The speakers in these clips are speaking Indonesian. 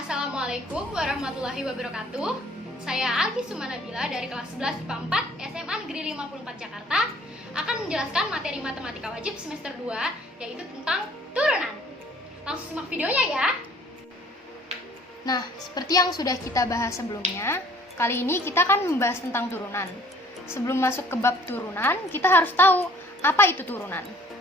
Assalamualaikum warahmatullahi wabarakatuh. Saya Alki Sumanabila dari kelas 11 IPA 4 SMA Negeri 54 Jakarta akan menjelaskan materi matematika wajib semester 2, yaitu tentang turunan. Langsung simak videonya ya. Nah, seperti yang sudah kita bahas sebelumnya, kali ini kita akan membahas tentang turunan. Sebelum masuk ke bab turunan, kita harus tahu apa itu turunan.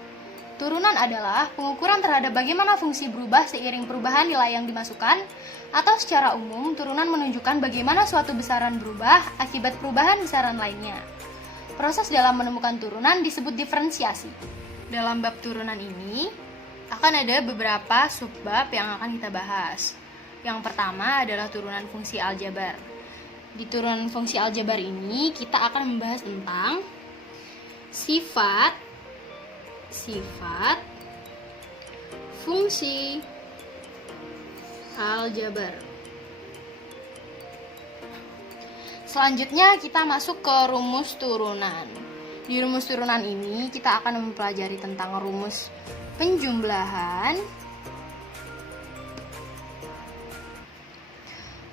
Turunan adalah pengukuran terhadap bagaimana fungsi berubah seiring perubahan nilai yang dimasukkan, atau secara umum, turunan menunjukkan bagaimana suatu besaran berubah akibat perubahan besaran lainnya. Proses dalam menemukan turunan disebut diferensiasi. Dalam bab turunan ini, akan ada beberapa subbab yang akan kita bahas. Yang pertama adalah turunan fungsi aljabar. Di turunan fungsi aljabar ini, kita akan membahas tentang sifat fungsi aljabar. Selanjutnya kita masuk ke rumus turunan. Di rumus turunan ini kita akan mempelajari tentang rumus penjumlahan,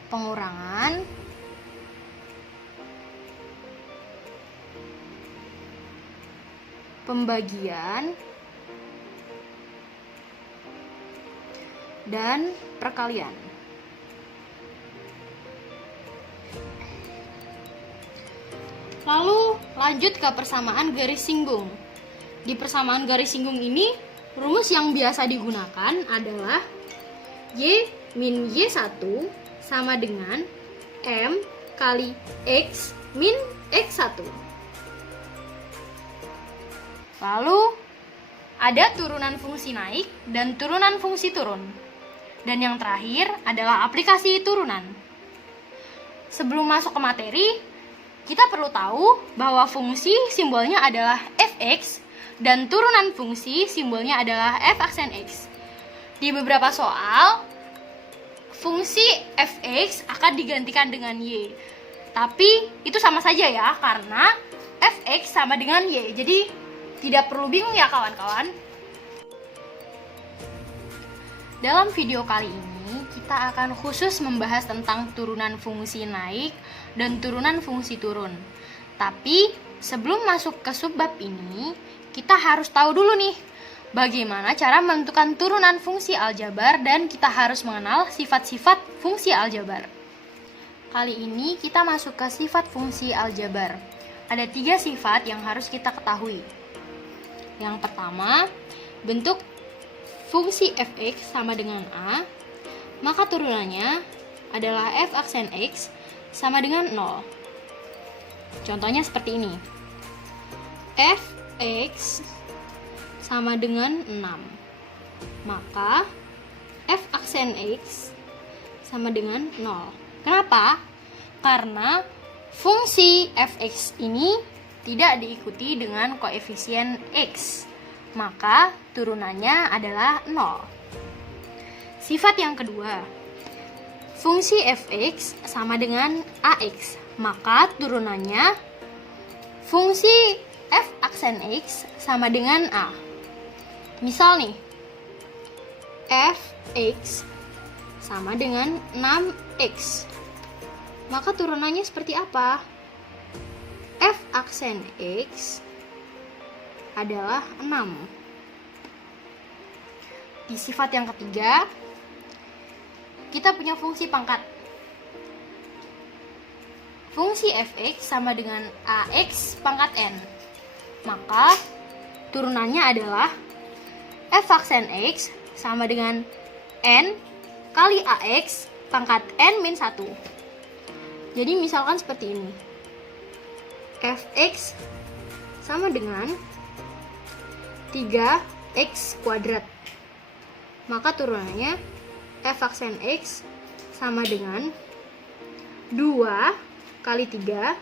pengurangan, pembagian, dan perkalian. Lalu lanjut ke persamaan garis singgung. Di persamaan garis singgung ini, rumus yang biasa digunakan adalah Y min Y1 sama dengan M kali X min X1. Lalu ada turunan fungsi naik dan turunan fungsi turun. Dan yang terakhir adalah aplikasi turunan. Sebelum masuk ke materi, kita perlu tahu bahwa fungsi simbolnya adalah fx dan turunan fungsi simbolnya adalah f aksen x. Di beberapa soal, fungsi fx akan digantikan dengan y. Tapi itu sama saja ya, karena fx sama dengan y. Jadi tidak perlu bingung ya kawan-kawan. Dalam video kali ini, kita akan khusus membahas tentang turunan fungsi naik dan turunan fungsi turun. Tapi, sebelum masuk ke subbab ini, kita harus tahu dulu nih, bagaimana cara menentukan turunan fungsi aljabar dan kita harus mengenal sifat-sifat fungsi aljabar. Kali ini kita masuk ke sifat fungsi aljabar. Ada 3 sifat yang harus kita ketahui. Yang pertama, bentuk fungsi fx sama dengan a, maka turunannya adalah f aksen x sama dengan 0. Contohnya seperti ini. Fx sama dengan 6, maka f aksen x sama dengan 0. Kenapa? Karena fungsi fx ini tidak diikuti dengan koefisien x, maka turunannya adalah 0. Sifat yang kedua, fungsi fx sama dengan ax, maka turunannya fungsi f aksen x sama dengan a. Misal nih, fx sama dengan 6x, maka turunannya seperti apa? F aksen X adalah 6. Di sifat yang ketiga, kita punya fungsi pangkat. Fungsi fx sama dengan ax pangkat n. Maka turunannya adalah f aksen x sama dengan n kali ax pangkat n min 1. Jadi misalkan seperti ini. Fx sama dengan 3x kuadrat, maka turunannya f aksen x sama dengan 2 kali 3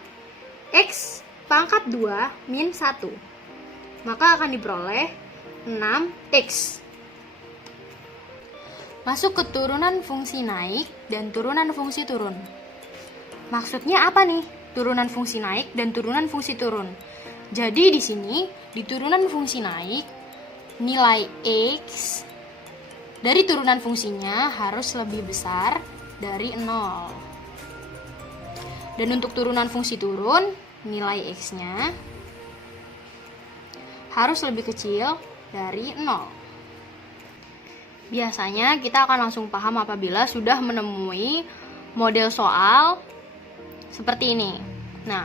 x pangkat 2 min 1, maka akan diperoleh 6x. Masuk ke turunan fungsi naik dan turunan fungsi turun. Maksudnya apa nih? Turunan fungsi naik dan turunan fungsi turun. Jadi di sini di turunan fungsi naik nilai x dari turunan fungsinya harus lebih besar dari 0. Dan untuk turunan fungsi turun, nilai X-nya harus lebih kecil dari 0. Biasanya kita akan langsung paham apabila sudah menemui model soal seperti ini. Nah,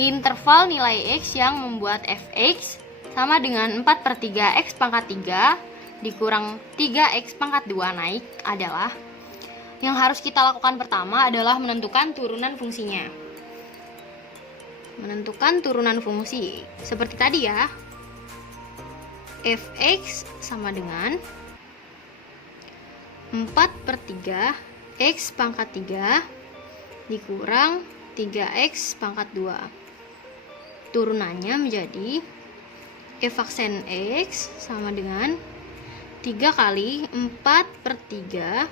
interval nilai X yang membuat fx sama dengan 4/3 X pangkat 3 dikurang 3X pangkat 2 naik adalah, yang harus kita lakukan pertama adalah menentukan turunan fungsinya. Menentukan turunan fungsi seperti tadi ya. Fx sama dengan 4/3 X pangkat 3 dikurang 3X pangkat 2. Turunannya menjadi f aksen X sama dengan 3 kali 4/3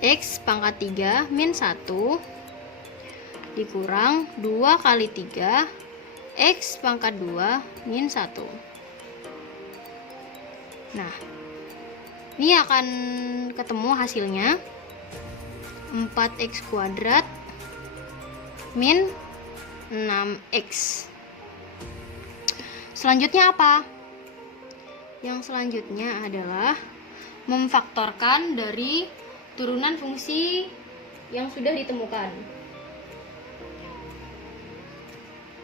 X pangkat 3 min 1 dikurang 2 kali 3 X pangkat 2 min 1. Nah, ini akan ketemu hasilnya 4X kuadrat min 6X. Selanjutnya apa? Yang selanjutnya adalah memfaktorkan dari turunan fungsi yang sudah ditemukan.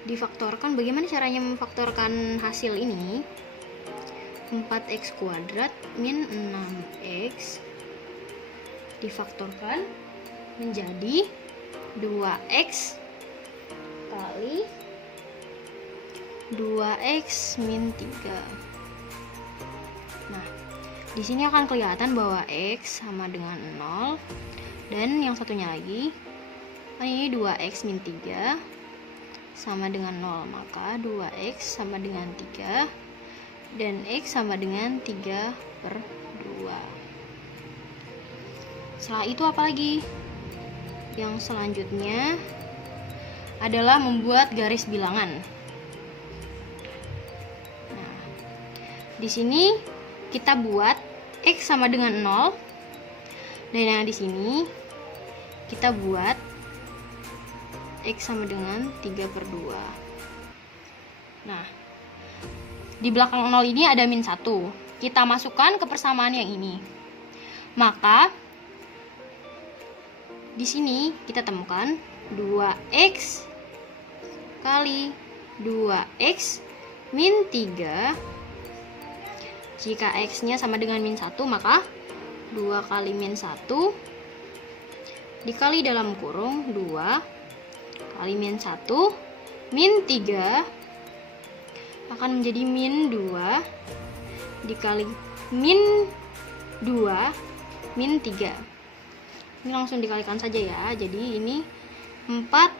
Difaktorkan, bagaimana caranya memfaktorkan hasil ini? 4X kuadrat min 6X difaktorkan menjadi 2X kali 2X min 3. Nah, di sini akan kelihatan bahwa X sama dengan 0 dan yang satunya lagi ini 2X min 3 sama dengan 0, maka 2X sama dengan 3 dan X sama dengan 3/2. Setelah itu apa lagi? Yang selanjutnya adalah membuat garis bilangan. Nah, di sini kita buat X sama dengan 0 dan yang di sini kita buat X sama dengan 3/2. Nah, di belakang 0 ini ada min 1. Kita masukkan ke persamaan yang ini. Maka di sini kita temukan 2X kali 2X min 3. Jika X-nya sama dengan min 1, maka 2 kali min 1 dikali dalam kurung 2 kali min 1 min 3 akan menjadi min 2 dikali min 2 min 3. Ini langsung dikalikan saja ya. Jadi ini 4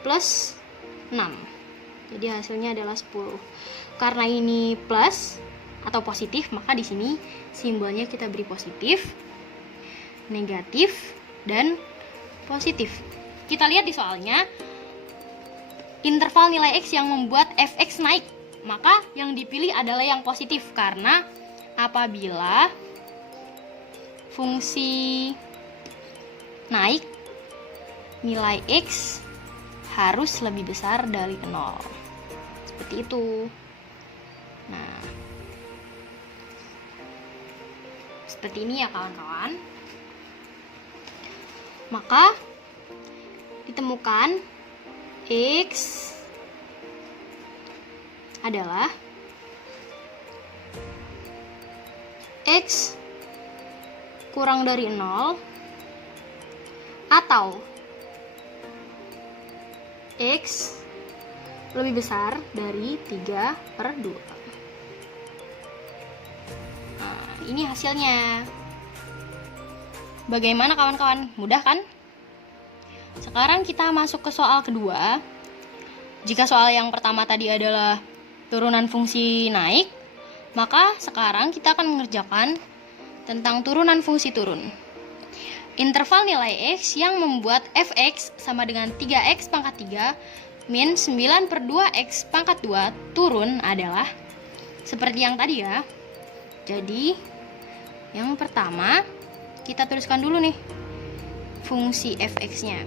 plus 6. Jadi hasilnya adalah 10. Karena ini plus atau positif, maka di sini simbolnya kita beri positif, negatif, dan positif. Kita lihat di soalnya, interval nilai X yang membuat fx naik, maka yang dipilih adalah yang positif karena apabila fungsi naik, nilai X harus lebih besar dari 0. Seperti itu. Nah, seperti ini ya kawan-kawan. Maka ditemukan X adalah X kurang dari 0 atau X lebih besar dari 3/2. Nah, ini hasilnya. Bagaimana kawan-kawan? Mudah kan? Sekarang kita masuk ke soal kedua. Jika soal yang pertama tadi adalah turunan fungsi naik, maka sekarang kita akan mengerjakan tentang turunan fungsi turun. Interval nilai X yang membuat fx sama dengan 3x pangkat 3 min 9/2x pangkat 2 turun adalah seperti yang tadi ya. Jadi Yang pertama, kita tuliskan dulu nih fungsi fx-nya.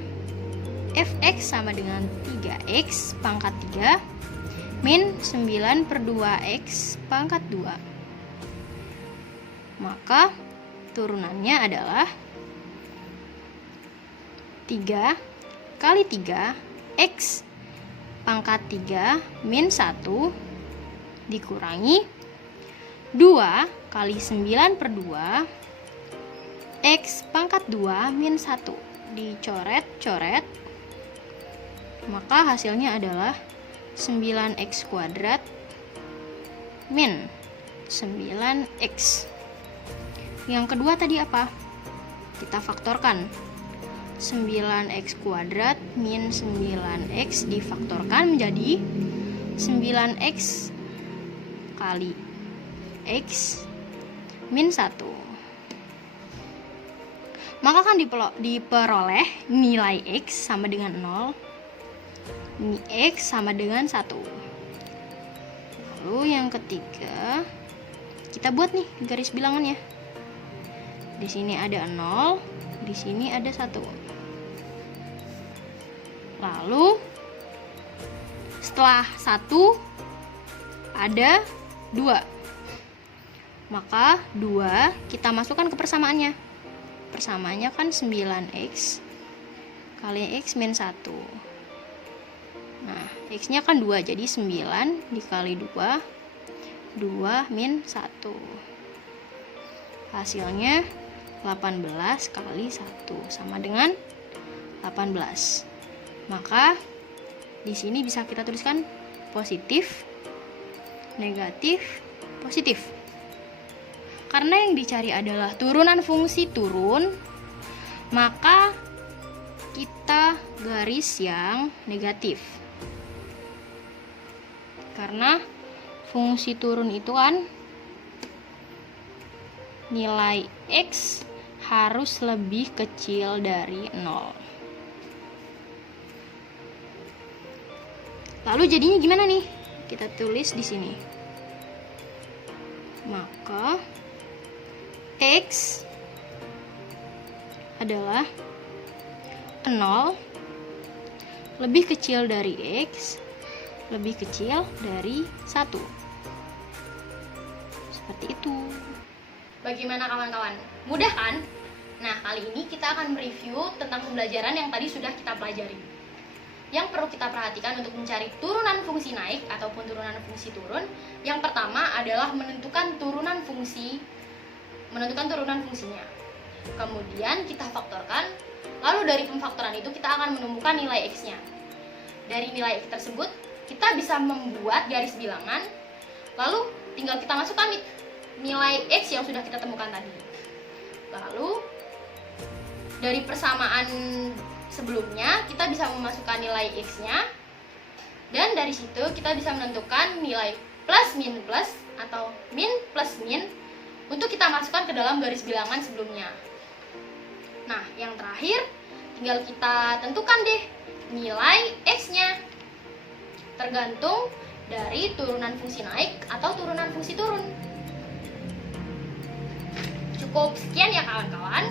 Fx sama dengan 3x pangkat 3 min 9 per 2x pangkat 2. Maka turunannya adalah 3 kali 3 x pangkat 3 min 1 dikurangi 2 kali 9 per 2 x pangkat 2 min 1 dicoret-coret, maka hasilnya adalah 9x kuadrat min 9x. Yang kedua tadi apa? Kita faktorkan. 9x kuadrat min 9x difaktorkan menjadi 9x kali x min 1. Maka kan diperoleh nilai x sama dengan 0, x sama dengan 1. Lalu yang ketiga, kita buat nih garis bilangannya. Di sini ada 0, di sini ada 1. Lalu setelah 1 ada 2. Maka 2 kita masukkan ke persamaannya. Persamaannya kan 9x kali x min 1. Nah, x-nya kan 2, jadi 9 dikali 2, 2 min 1. Hasilnya 18 kali 1 sama dengan 18. Maka di sini bisa kita tuliskan positif, negatif, positif. Karena yang dicari adalah turunan fungsi turun, maka kita garis yang negatif. Karena fungsi turun itu kan nilai x harus lebih kecil dari 0. Lalu jadinya gimana nih? Kita tulis di sini. Maka x adalah 0 lebih kecil dari x lebih kecil dari 1. Seperti itu. Bagaimana kawan-kawan? Mudah kan? Nah, kali ini kita akan mereview tentang pembelajaran yang tadi sudah kita pelajari. Yang perlu kita perhatikan untuk mencari turunan fungsi naik ataupun turunan fungsi turun, yang pertama adalah menentukan turunan fungsinya. Kemudian kita faktorkan, lalu dari pemfaktoran itu kita akan menemukan nilai x-nya. Dari nilai x tersebut, kita bisa membuat garis bilangan, lalu tinggal kita masukkan nilai x yang sudah kita temukan tadi. Lalu dari persamaan sebelumnya kita bisa memasukkan nilai x-nya, dan dari situ kita bisa menentukan nilai plus min plus atau min plus min untuk kita masukkan ke dalam garis bilangan sebelumnya. Nah, yang terakhir tinggal kita tentukan deh nilai x-nya, tergantung dari turunan fungsi naik atau turunan fungsi turun. Cukup sekian ya kawan-kawan.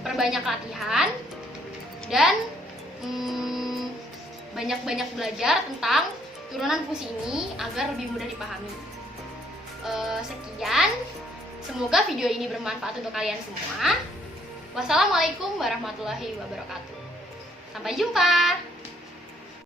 Perbanyak latihan dan banyak-banyak belajar tentang turunan fungsi ini agar lebih mudah dipahami. Sekian, semoga video ini bermanfaat untuk kalian semua. Wassalamualaikum warahmatullahi wabarakatuh. Sampai jumpa.